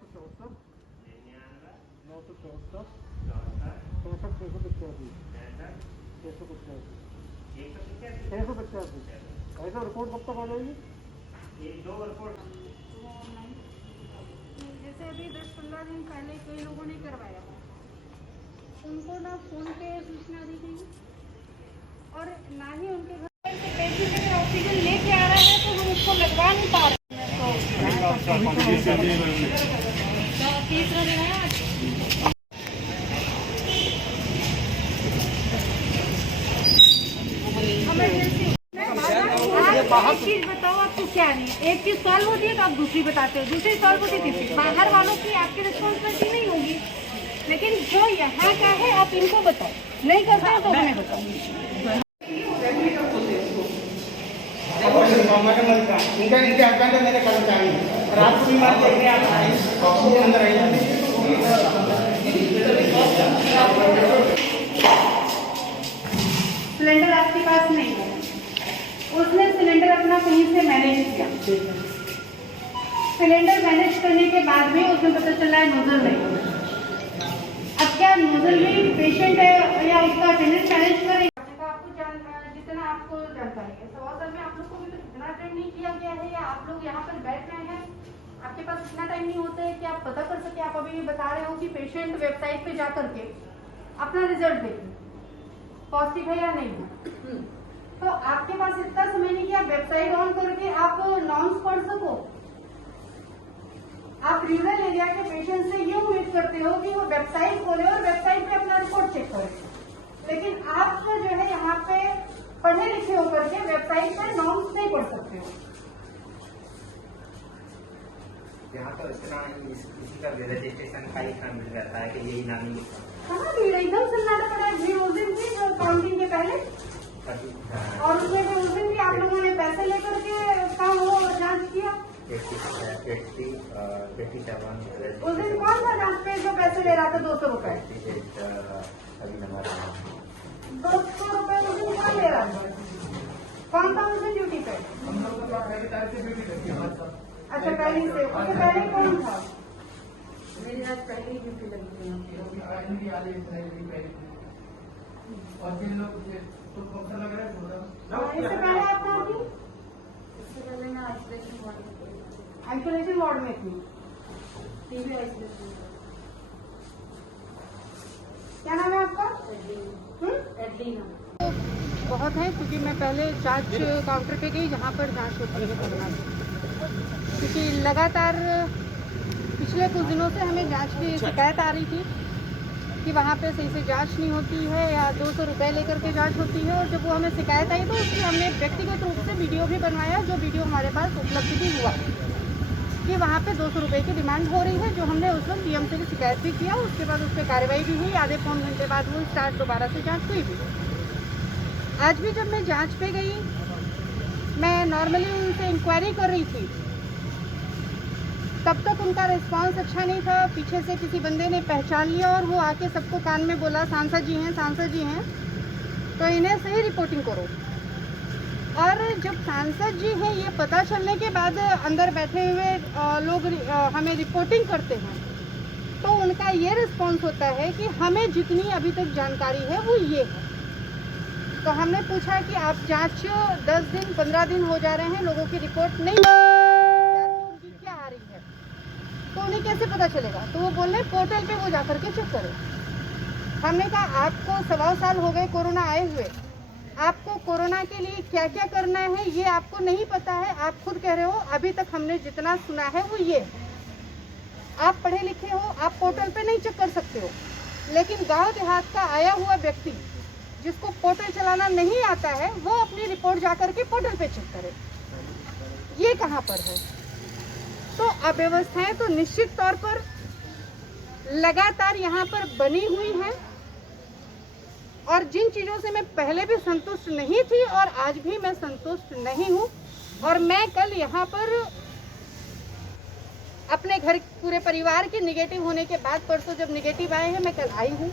964 964 65 685 ऐसा रिपोर्ट कब तक आ जाएगी? जैसे अभी 10-15 दिन पहले कई लोगों ने करवाया, उनको ना फोन पे सूचना दी गई और ना ही उनके घर से पेशेंट अगर ऑक्सीजन लेके आ रहा है तो हम उसको लगवा नहीं पा रहे हैं। तो तीसरा दिन है आज। एक चीज बताओ, आपको क्या नहीं है? एक चीज सॉल्व होती है तो आप दूसरी बताते हो, दूसरी सॉल्व होती है तीसरी। बाहर वालों की आपकी रिस्पॉन्सिबिलिटी नहीं होगी, लेकिन जो यहाँ का है आप इनको बताओ, नहीं करते हैं तो हमें बताओ। इनके अकाउंट मेरे कर्मचारी रात को बीमार देखने आता है, ऑक्सीजन अंदर आई जाती है। सिलेंडर आपके पास नहीं है, उसने सिलेंडर अपना कहीं से मैनेज किया। सिलेंडर मैनेज करने के बाद भी उसमें पता चला है नोजल नहीं। अब क्या नोजल भी पेशेंट है या उसका अटेंडेंट मैनेज करेगा? जितना आपको जानकारी है, सवाल में आप लोग को भी तो इतना ट्रेन नहीं किया गया है, या आप लोग यहाँ पर बैठ रहे हैं, आपके पास इतना टाइम नहीं होता है कि आप पता कर सके। आप अभी बता रहे हो कि पेशेंट वेबसाइट पे जा करके अपना रिजल्ट देखें पॉजिटिव है या नहीं है, तो आपके पास इतना समय नहीं कि आप वेबसाइट ऑन करके आप नॉर्म्स पढ़ सको। आप रूरल एरिया के पेशेंट से ये उम्मीद करते हो कि वो वेबसाइट खोले और वेबसाइट पे अपना रिपोर्ट चेक करे, लेकिन आप जो है यहाँ पे पढ़े लिखे होकर के वेबसाइट पर नॉर्म्स नहीं पढ़ सकते हो। यहाँ तो इतना किसी का रजिस्ट्रेशन का इतना मिल जाता है कि यही नाम ही कहाँ भीड़ एकदम सन्नाटा पड़ा है। भीड़ उस दिन थी जो काउंटिंग के पहले, और उसमें भी उस दिन भी आप लोगों ने पैसे लेकर के काम वो जांच किया। 87 उस दिन कौन था जांच पे जो पैसे ले रहा था 200 रुपए? 200 रुपए उस दिन कौन ले रहा था? कौन था उस दिन ड्यूटी पे? अच्छा, पहले से उससे पहले कौन था? मेरी आज पहली ड्यूटी लगी थी और जिन लोग तो पत्थर लग रहा है। इससे पहले आप कहाँ थी? इससे पहले मैं आइसोलेशन वार्ड में थी। TV isolation. क्या नाम है आपका? एडलीना। बहुत है, क्योंकि मैं पहले जांच काउंटर पे गई जहाँ पर जांच होती है कोरोना की, क्योंकि लगातार पिछले कुछ दिनों से हमें जांच की शिकायत आ रही थी कि वहाँ पे सही से जांच नहीं होती है या 200 रुपये लेकर के जांच होती है। और जब वो हमें शिकायत आई तो उसकी हमने व्यक्तिगत रूप से वीडियो भी बनवाया, जो वीडियो हमारे पास उपलब्ध भी हुआ कि वहाँ पे 200 रुपये की डिमांड हो रही है, जो हमने उस वक्त डीएम से भी शिकायत भी किया। उसके बाद उस पर कार्रवाई भी हुई, आधे पौन घंटे बाद वो स्टार्ट दोबारा से जाँच हुई भी। आज भी जब मैं जाँच पे गई, मैं नॉर्मली उनसे इंक्वायरी कर रही थी, तब तक उनका रिस्पांस अच्छा नहीं था। पीछे से किसी बंदे ने पहचान लिया और वो आके सबको कान में बोला, सांसद जी हैं, सांसद जी हैं, तो इन्हें सही रिपोर्टिंग करो। और जब सांसद जी हैं ये पता चलने के बाद अंदर बैठे हुए लोग हमें रिपोर्टिंग करते हैं, तो उनका ये रिस्पांस होता है कि हमें जितनी अभी तक जानकारी है वो ये है। तो हमने पूछा कि आप जांच 10 दिन 15 दिन हो जा रहे हैं, लोगों की रिपोर्ट नहीं उनकी क्या आ रही है, तो उन्हें कैसे पता चलेगा? तो वो बोल रहे पोर्टल पे वो जा करके चेक करें। हमने कहा आपको 1.25 साल हो गए कोरोना आए हुए, आपको कोरोना के लिए क्या क्या करना है ये आपको नहीं पता है। आप खुद कह रहे हो अभी तक हमने जितना सुना है वो ये। आप पढ़े लिखे हो, आप पोर्टल पे नहीं चेक कर सकते हो, लेकिन गांव देहात का आया हुआ व्यक्ति जिसको पोर्टल चलाना नहीं आता है, वो अपनी रिपोर्ट जा करके पोर्टल पे चेक करे। ये कहाँ पर है? तो अव्यवस्थाएं तो निश्चित तौर पर लगातार यहाँ पर बनी हुई हैं, और जिन चीज़ों से मैं पहले भी संतुष्ट नहीं थी और आज भी मैं संतुष्ट नहीं हूँ। और मैं कल यहाँ पर अपने घर पूरे परिवार के निगेटिव होने के बाद, परसों जब निगेटिव आए हैं, मैं कल आई हूँ।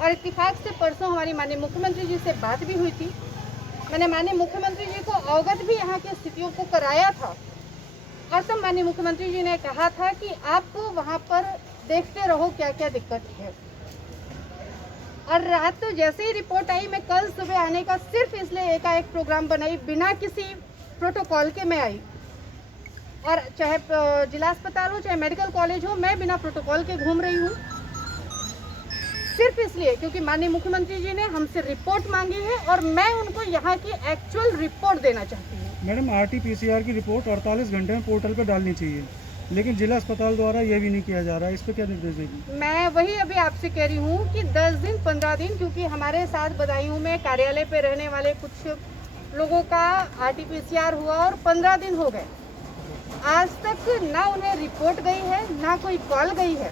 और इत्तेफाक से परसों हमारी माननीय मुख्यमंत्री जी से बात भी हुई थी। मैंने माननीय मुख्यमंत्री जी को अवगत भी यहाँ की स्थितियों को कराया था और तब माननीय मुख्यमंत्री जी ने कहा था कि आप वहाँ पर देखते रहो क्या क्या दिक्कत है। और रात तो जैसे ही रिपोर्ट आई, मैं कल सुबह आने का सिर्फ इसलिए एकाएक प्रोग्राम बनाई, बिना किसी प्रोटोकॉल के मैं आई। और चाहे जिला अस्पताल हो चाहे मेडिकल कॉलेज हो, मैं बिना प्रोटोकॉल के घूम रही हूँ, सिर्फ इसलिए क्योंकि माननीय मुख्यमंत्री जी ने हमसे रिपोर्ट मांगी है और मैं उनको यहाँ की एक्चुअल रिपोर्ट देना चाहती हूँ। मैडम RT-PCR की रिपोर्ट 48 घंटे में पोर्टल पर डालनी चाहिए, लेकिन जिला अस्पताल द्वारा यह भी नहीं किया जा रहा है, इस पर क्या निर्देश देगी? मैं वही अभी आपसे कह रही हूँ कि 10 दिन 15 दिन, क्योंकि हमारे साथ बदायूं में कार्यालय पे रहने वाले कुछ लोगों का RT-PCR हुआ और 15 दिन हो गए, आज तक ना उन्हें रिपोर्ट गई है ना कोई कॉल गई है,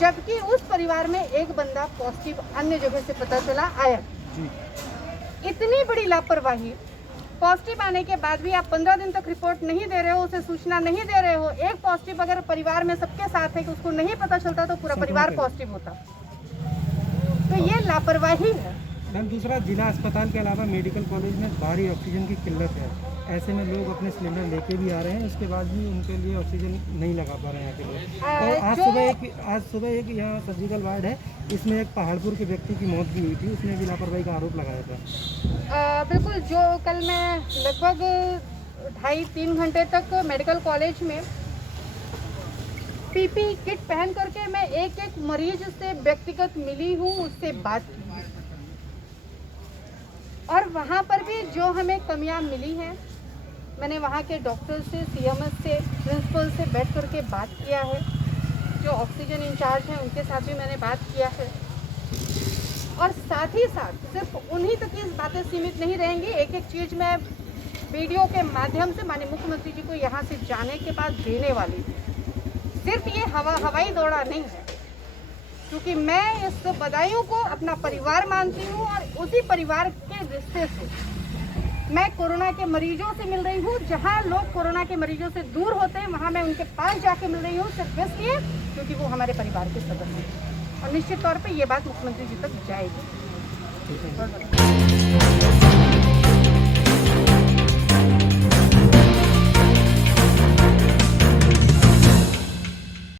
जबकि उस परिवार में एक बंदा पॉजिटिव अन्य जगह से पता चला आया। जी। इतनी बड़ी लापरवाही, पॉजिटिव आने के बाद भी आप 15 दिन तक रिपोर्ट नहीं दे रहे हो, उसे सूचना नहीं दे रहे हो। एक पॉजिटिव अगर परिवार में सबके साथ है कि उसको नहीं पता चलता तो पूरा परिवार पॉजिटिव होता, तो ये लापरवाही है। मैम, दूसरा, जिला अस्पताल के अलावा मेडिकल कॉलेज में भारी ऑक्सीजन की किल्लत है, ऐसे में लोग अपने सिलेंडर लेके भी आ रहे हैं, इसके बाद भी उनके लिए ऑक्सीजन नहीं लगा पा रहे हैं यहाँ के लोग। और आज सुबह एक यहाँ सर्जिकल वार्ड है, इसमें एक पहाड़पुर के व्यक्ति की मौत भी हुई थी, उसने भी लापरवाही का आरोप लगाया था। बिल्कुल, जो कल मैं लगभग 2.5-3 घंटे तक मेडिकल कॉलेज में PP किट पहन करके मैं एक एक मरीज से व्यक्तिगत मिली हूँ, उससे बात की, और वहाँ पर भी जो हमें कमियाँ मिली हैं, मैंने वहाँ के डॉक्टर से, CMS से, प्रिंसिपल से बैठ करके बात किया है, जो ऑक्सीजन इंचार्ज हैं उनके साथ भी मैंने बात किया है। और साथ ही साथ सिर्फ उन्हीं तक इस बातें सीमित नहीं रहेंगी, एक एक चीज़ मैं वीडियो के माध्यम से माननीय मुख्यमंत्री जी को यहाँ से जाने के बाद देने वाली हूँ। सिर्फ ये हवाई दौड़ा नहीं है, क्योंकि मैं इस बदायूं को अपना परिवार मानती हूँ और उसी परिवार के रिश्ते से मैं कोरोना के मरीजों से मिल रही हूँ। जहाँ लोग कोरोना के मरीजों से दूर होते हैं, वहाँ मैं उनके पास जाके मिल रही हूँ, सिर्फ इसलिए क्योंकि वो हमारे परिवार के सदस्य हैं। और निश्चित तौर पे ये बात मुख्यमंत्री जी तक जाएगी।